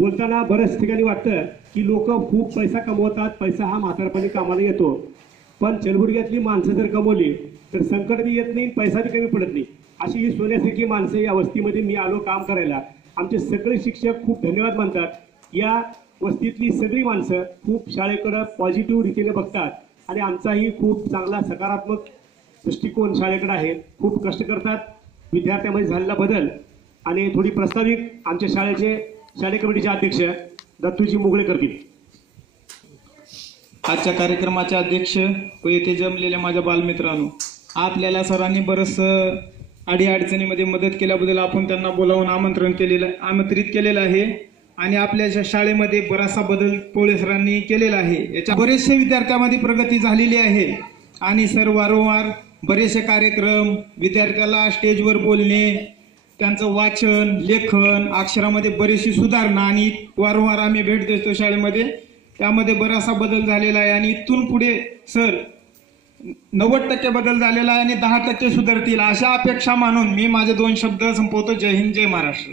बोलताना बऱ्याच ठिकाणी वाटतं की लोक खूप पैसा कमवतात, पैसा हा म्हातारपणी कामाला येतो, पण चलबुर्ग्यातली माणसं जर कमवली तर संकट बी येत नाही, पैसा बी कमी पडत नाही. अशी ही सोन्यासारखी माणसं या वस्तीमध्ये मी आलो काम करायला. आमचे सगळे शिक्षक खूप धन्यवाद मानतात. या वस्तीतली सगळी माणसं खूप शाळेकडे पॉझिटिव्ह रीतीने बघतात आणि आमचाही खूप चांगला सकारात्मक दृष्टिकोन शाळेकडे आहे. खूप कष्ट करतात. विद्यार्थ्यांमध्ये झालेला बदल आणि थोडी प्रास्ताविक आमच्या शाळे कमिटीचे अध्यक्ष दत्तूजी मुगळे करतील. आजच्या कार्यक्रमाचे अध्यक्ष व येथे जमलेल्या माझ्या बालमित्रांनो, आपल्याला सरांनी बरंच अडीअडचणीमध्ये मदत केल्याबद्दल आपण त्यांना बोलावून आमंत्रित केलेलं आहे आणि आपल्या शाळेमध्ये बराचसा बदल पोळे सरांनी केलेला आहे. याच्या बरेचसे विद्यार्थ्यांमध्ये प्रगती झालेली आहे आणि सर वारंवार बरेचसे कार्यक्रम, विद्यार्थ्याला स्टेजवर बोलणे, त्यांचं वाचन, लेखन, अक्षरामध्ये बरीचशी सुधारणा आणि वारंवार आम्ही भेट देतो शाळेमध्ये, त्यामध्ये बराचसा बदल झालेला आहे आणि इथून पुढे सर 90% बदल झालेला आहे आणि 10% सुधारतील अशा अपेक्षा मानून मी माझे 2 शब्द संपवतो. जय हिंद, जय महाराष्ट्र.